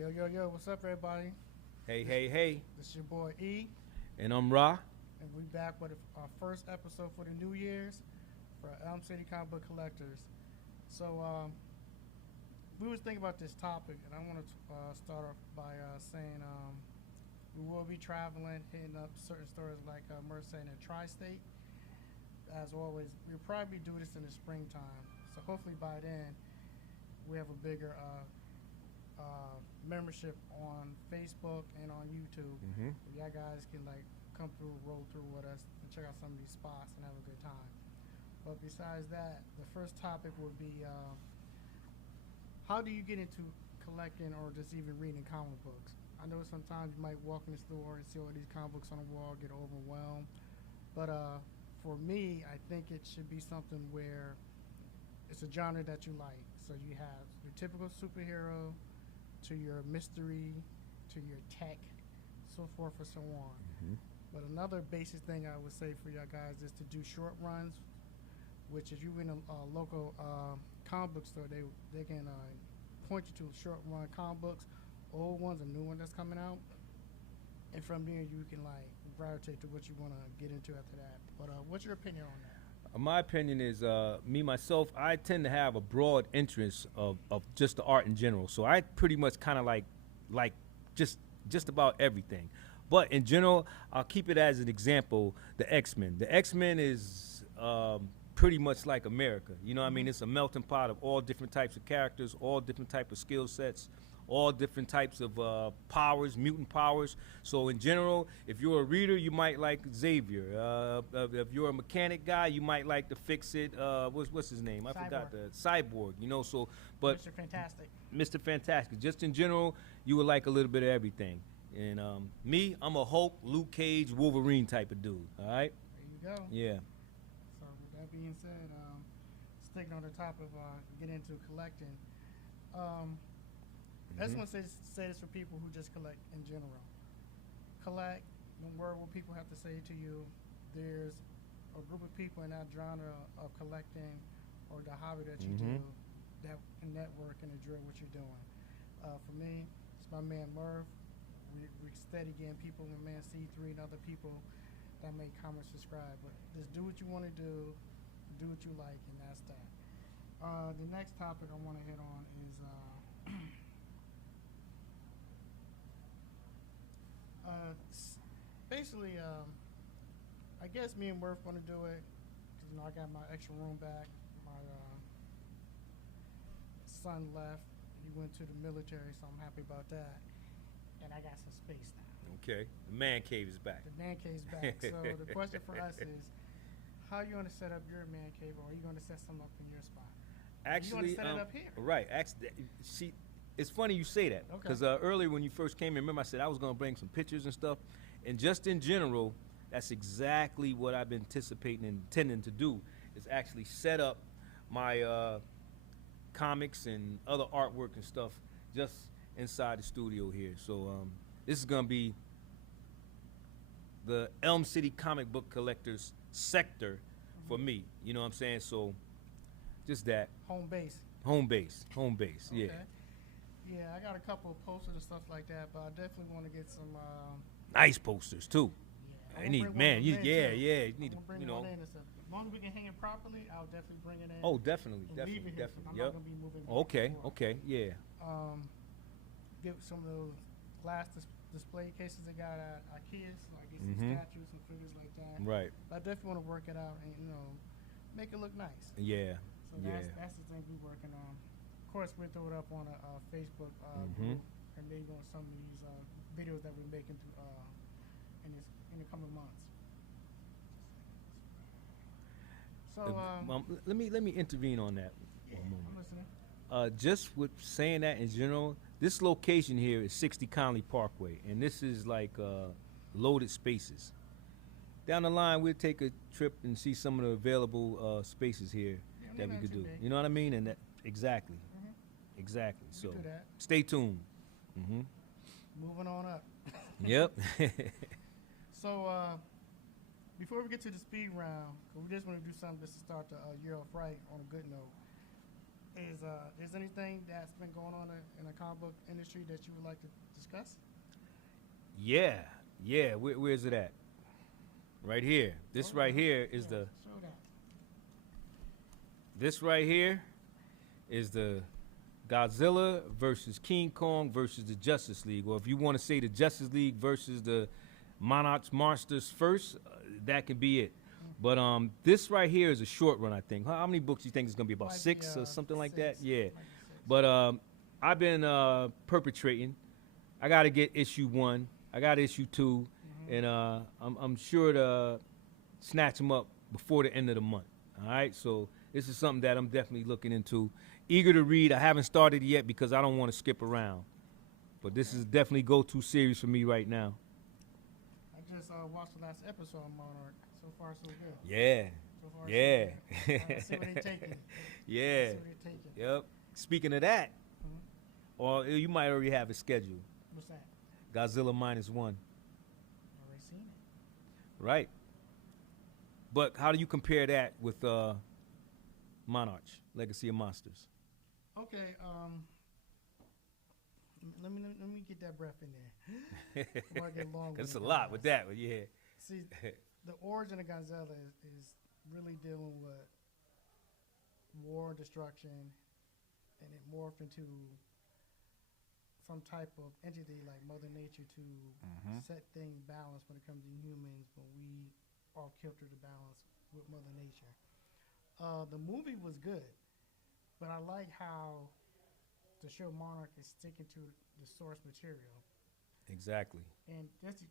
Yo, yo, yo, what's up, everybody? Hey, hey, hey. This is your boy E, And I'm Rha. and we back with our first episode for the New Year's for Elm City Comic Book Collectors. So, we was thinking about this topic, and I want to start off by saying we will be traveling, hitting up certain stores like Merced and Tri-State. As always, we'll probably do this in the springtime. So hopefully by then, we have a bigger membership on Facebook and on YouTube. Mm-hmm. Y'all guys can like come through, roll through with us, and check out some of these spots and have a good time. But besides that, the first topic would be how do you get into collecting or just even reading comic books? I know sometimes you might walk in the store and see all these comic books on the wall, get overwhelmed. But for me, I think it should be something where it's a genre that you like. So you have your typical superhero, to your mystery, to your tech, so forth and so on. Mm-hmm. But another basic thing I would say for y'all guys is to do short runs, which if you're in a local comic book store, they can point you to short run comic books, old ones, a new one that's coming out, and from there you can like gravitate to what you want to get into after that. But what's your opinion on that? My opinion is, me myself, I tend to have a broad interest of just the art in general. So I pretty much kind of like just about everything. But in general, I'll keep it as an example, the X-Men. The X-Men is pretty much like America. You know what I mean? It's a melting pot of all different types of characters, all different type of skill sets, all different types of powers, mutant powers. So in general, if you're a reader, you might like Xavier. If you're a mechanic guy, you might like to fix it. What's his name? I forgot the Cyborg. You know, so but Mr. Fantastic. Mr. Fantastic. Just in general, you would like a little bit of everything. And me, I'm a Hulk, Luke Cage, Wolverine type of dude. All right. There you go. Yeah. So with that being said, sticking on the topic of getting into collecting, I just want to say this for people who just collect in general. Collect, don't worry what people have to say to you. There's a group of people in that genre of collecting or the hobby that you do that can network and enjoy what you're doing. For me, it's my man Murph. We're steady getting people, my man C3 and other people that make comment, subscribe. But just do what you want to do what you like, and that's that. The next topic I want to hit on is basically, I guess me and Murph want to do it because I got my extra room back. My son left; he went to the military, so I'm happy about that. And I got some space now. Okay. The man cave is back. The man cave's back. So the question for us is, how are you going to set up your man cave, or are you going to set some up in your spot? Actually, you want to set it up here? Right. See, it's funny you say that because earlier when you first came in, remember I said I was going to bring some pictures and stuff, and just in general, that's exactly what I've been anticipating and intending to do is actually set up my comics and other artwork and stuff just inside the studio here. So this is going to be the Elm City Comic Book Collectors sector for me. You know what I'm saying? So just that. Home base. Home base. Home base. Okay. Yeah. Yeah, I got a couple of posters and stuff like that, but I definitely want to get some. Nice posters too. Yeah, I need, man. You need to, you know. As long as we can hang it properly, I'll definitely bring it in. Oh, definitely, and definitely, leave it here, definitely. I'm Yep. not gonna be moving. Okay, back and forth. okay, yeah. Get some of those glass display cases they got at IKEA, so I get some statues and figures like that. Right. But I definitely want to work it out and make it look nice. Yeah. So that's the thing we're working on. Of course, we'll throw it up on a Facebook group and maybe on some of these videos that we're making in the coming months. So let me intervene on that. yeah, one moment. I'm listening. Just with saying that in general, this location here is 60 Conley Parkway, and this is like loaded spaces. Down the line, we'll take a trip and see some of the available spaces here that we could do. You know what I mean? And that exactly, exactly. We So can do that. stay tuned. Moving on up. Yep. So before we get to the speed round, 'cause we just want to do something just to start the year off right on a good note. Is anything that's been going on in the comic book industry that you would like to discuss? Yeah, yeah. Where's it at? Right here. This right here is Yeah, the. show that. This right here is the Godzilla versus King Kong versus the Justice League. Or if you want to say the Justice League versus the Monarchs Monsters first, that can be it. But this right here is a short run, I think. How many books do you think it's gonna be? About Might be, six or something like that? 6. Yeah. Might be 6. But I've been perpetrating. I got to get issue 1. I got issue 2, and I'm sure to snatch them up before the end of the month. All right. So this is something that I'm definitely looking into. Eager to read. I haven't started yet because I don't want to skip around. But this is definitely go-to series for me right now. I just watched the last episode of Monarch. So far, so good. Yeah. So far, Yeah. So good. Let's see where they take it. Yeah. Let's see where they take it. Yep. Speaking of that, or you might already have it scheduled. What's that? Godzilla -1. Already seen it. Right. But how do you compare that with Monarch, Legacy of Monsters? Okay. Let me get that breath in there. Before I get long. It's a lot with that, but yeah. See, the origin of Godzilla is really dealing with war and destruction, and it morphed into some type of entity like Mother Nature to set things balanced when it comes to humans, but we are kilter to balance with Mother Nature. The movie was good, but I like how the show Monarch is sticking to the source material. Exactly. And just to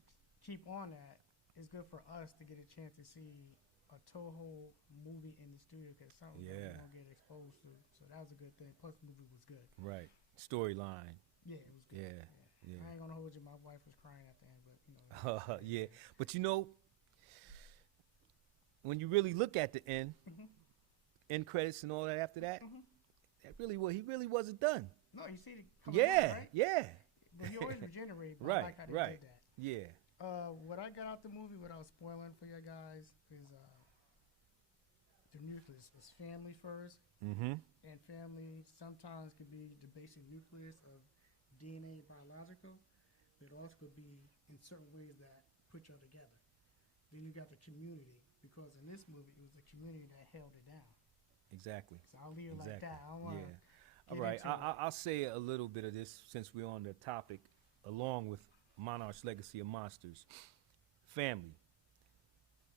keep on that, it's good for us to get a chance to see a Toho movie in the studio because something we don't get exposed to. So that was a good thing. Plus, the movie was good. Right. Storyline. Yeah, it was good. Yeah. I ain't gonna hold you. My wife was crying at the end, but you know. Yeah. But you know, when you really look at the end credits and all that after that, that he really wasn't done. No, you see it coming out, right? Yeah. But he always regenerates. Right, I like how they right. did that. Yeah. What I got out the movie without spoiling for you guys is the nucleus. It's family first, Mm-hmm. and family sometimes could be the basic nucleus of DNA biological, but it also could be in certain ways that put you all together. Then you got the community, because in this movie it was the community that held it down. Exactly. So I'll leave it like that. I don't want to. All right. I'll say a little bit of this since we're on the topic, along with Monarch's Legacy of Monsters. Family.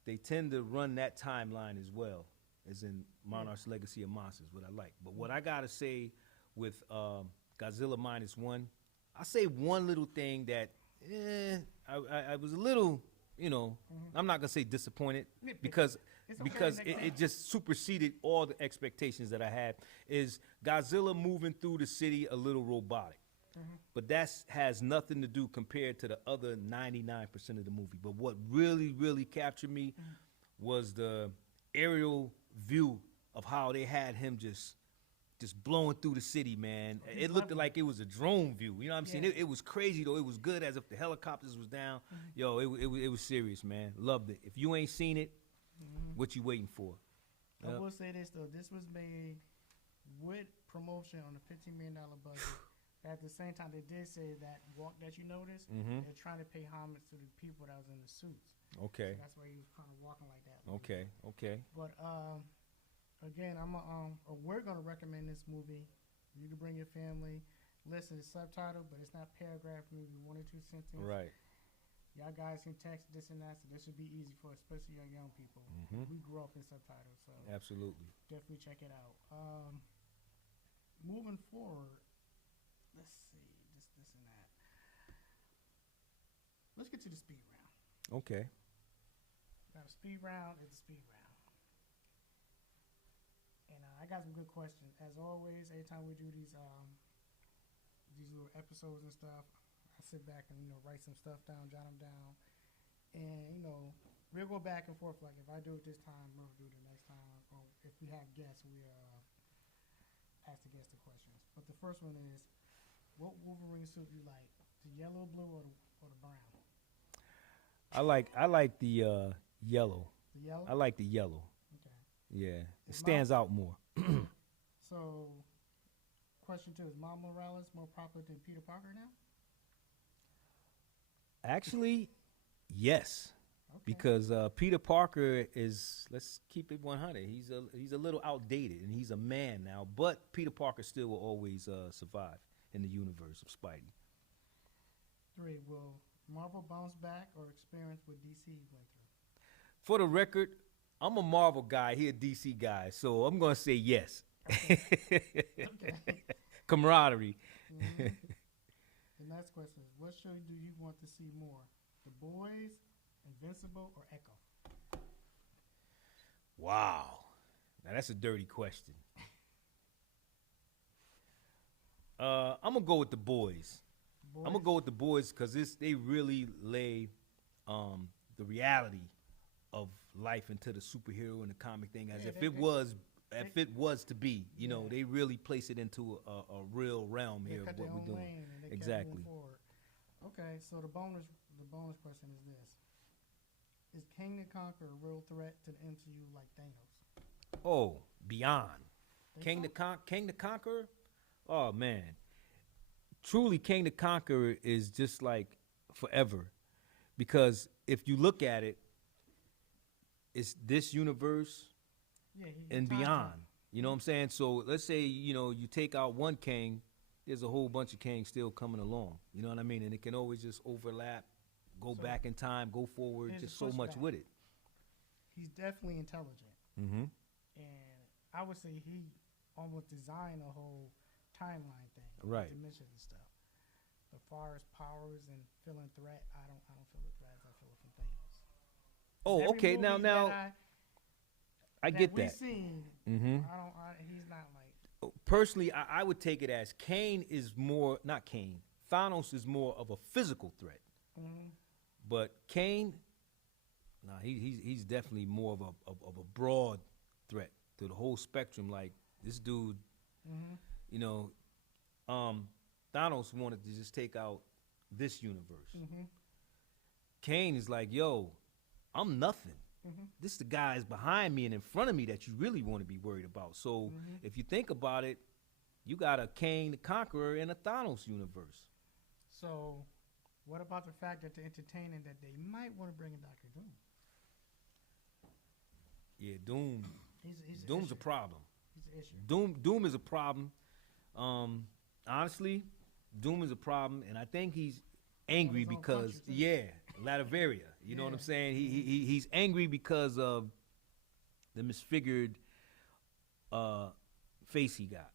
They tend to run that timeline as well as in Monarch's Legacy of Monsters, what I like. But what I got to say with Godzilla -1, I say one little thing that I was a little, I'm not going to say disappointed because it just superseded all the expectations that I had, is Godzilla moving through the city a little robotic. But that has nothing to do compared to the other 99% of the movie. But what really, really captured me was the aerial view of how they had him just blowing through the city, man. It looked like it was a drone view. You know what I'm saying? It was crazy, though. It was good, as if the helicopters was down. Yo, it was serious, man. Loved it. If you ain't seen it, what you waiting for? I will say this, though. This was made with promotion on a $15 million budget. At the same time, they did say that walk that you noticed, they're trying to pay homage to the people that was in the suits. Okay. So that's why he was kind of walking like that. Okay. But again, we're gonna recommend this movie. You can bring your family. Listen, it's subtitled, but it's not paragraph, maybe 1 or 2 sentences. Right. Y'all guys can text this and that, so this should be easy for especially your young people. We grew up in subtitles, so Absolutely. definitely check it out. Moving forward, let's see this and that. Let's get to the speed round. Okay. Now, the speed round is the speed round. And I got some good questions. As always, every time we do these little episodes and stuff, I sit back and, write some stuff down, jot them down. And, we'll go back and forth. Like, if I do it this time, we'll do it the next time. Or if we have guests, we ask the guests the questions. But the first one is, what Wolverine suit you like? The yellow, blue, or the brown? I like the yellow. The yellow? I like the yellow. Okay. Yeah, it stands out more. So, question two: is Miles Morales more popular than Peter Parker now? Actually, yes. Okay. Because Peter Parker is, let's keep it 100. He's a little outdated, and he's a man now. But Peter Parker still will always survive in the universe of Spidey. 3: will Marvel bounce back or experience what DC went through? For the record, I'm a Marvel guy. He a DC guy, so I'm gonna say yes. Okay. Okay. Camaraderie. Mhm. The next question is: what show do you want to see more? The Boys, Invincible, or Echo? Wow. Now that's a dirty question. I'm gonna go with the boys. Boys? I'm gonna go with the boys because they really lay the reality of life into the superhero and the comic thing as Yeah, if they- it was to be. You know, Yeah. they really place it into a real realm They here cut of their what we're own doing. lane and they kept Exactly. moving forward. Okay, so the bonus question is this: is King the Conqueror a real threat to the MCU like Thanos? Oh, beyond. Think so? King the Conqueror? Oh man. Truly King the Conqueror is just like forever. Because if you look at it, it's this universe Yeah, he's and time beyond. traveler. You know what I'm saying? So let's say, you take out one king, there's a whole bunch of kings still coming along. You know what I mean? And it can always just overlap, go So, back in time, go forward, here's just the so much pushback. with it. He's definitely intelligent, Mm-hmm. and I would say he almost designed a whole timeline thing, Right. dimensions and stuff. As far as powers and feeling threat, I don't feel the threat as I feel it from Thanos. Oh, Every okay. Now, movie I that get we've that. seen, Mm-hmm. he's not like. Personally, I would take it as Kane is more, not Kane, Thanos is more of a physical threat. Mhm. But Kane, nah, he's definitely more of a broad threat to the whole spectrum. Like this dude, Mhm. you know, Thanos wanted to just take out this universe. Mhm. Kane is like, yo, I'm nothing. Mhm. This the guys behind me and in front of me that you really want to be worried about. So Mhm. if you think about it, you got a Kane the Conqueror in a Thanos universe. So, what about the fact that they're entertaining that they might want to bring in Doctor Doom? Yeah, Doom. He's an Doom's issue. a problem. He's an issue. Doom is a problem. Honestly, Doom is a problem, and I think he's angry his own because country, Lativeria. You know what I'm Yeah. saying? He's angry because of the misfigured face he got.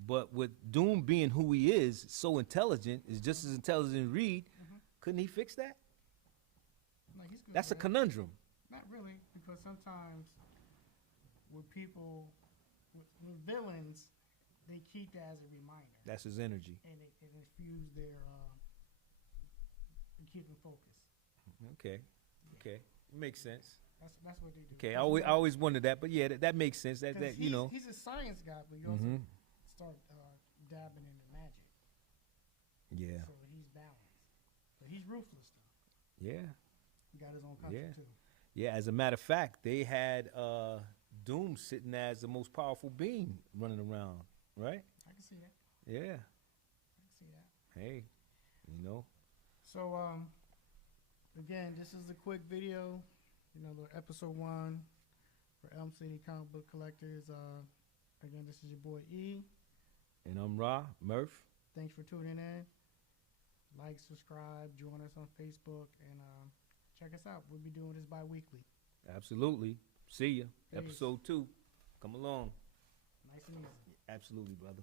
But with Doom being who he is, so intelligent, is just as intelligent as Reed. Mhm. Couldn't he fix that? Like he's good That's a at it. conundrum. Not really, because sometimes with people, with villains, they keep that as a reminder, That's his energy. and it infuse their, keep them focused. Okay, okay, makes sense. That's what they do. Okay, I Because, always wondered that, but yeah, that makes sense. That because you know. he's a science guy, but he also Mhm. start dabbing into magic, Yeah, so he's balanced. But he's ruthless though. yeah, He got his own country Yeah. too. yeah. As a matter of fact, they had Doom sitting as the most powerful being running around, right? I can see that. Yeah. I can see that. Hey, you know. So, again, this is a quick video, the episode 1 for Elm City Comic Book Collectors. Again, this is your boy E. And I'm Rha Murph. Thanks for tuning in. Like, subscribe, join us on Facebook, and check us out. We'll be doing this bi-weekly. Absolutely. See ya. Peace. Episode 2. Come along. Nice and easy. Absolutely, brother.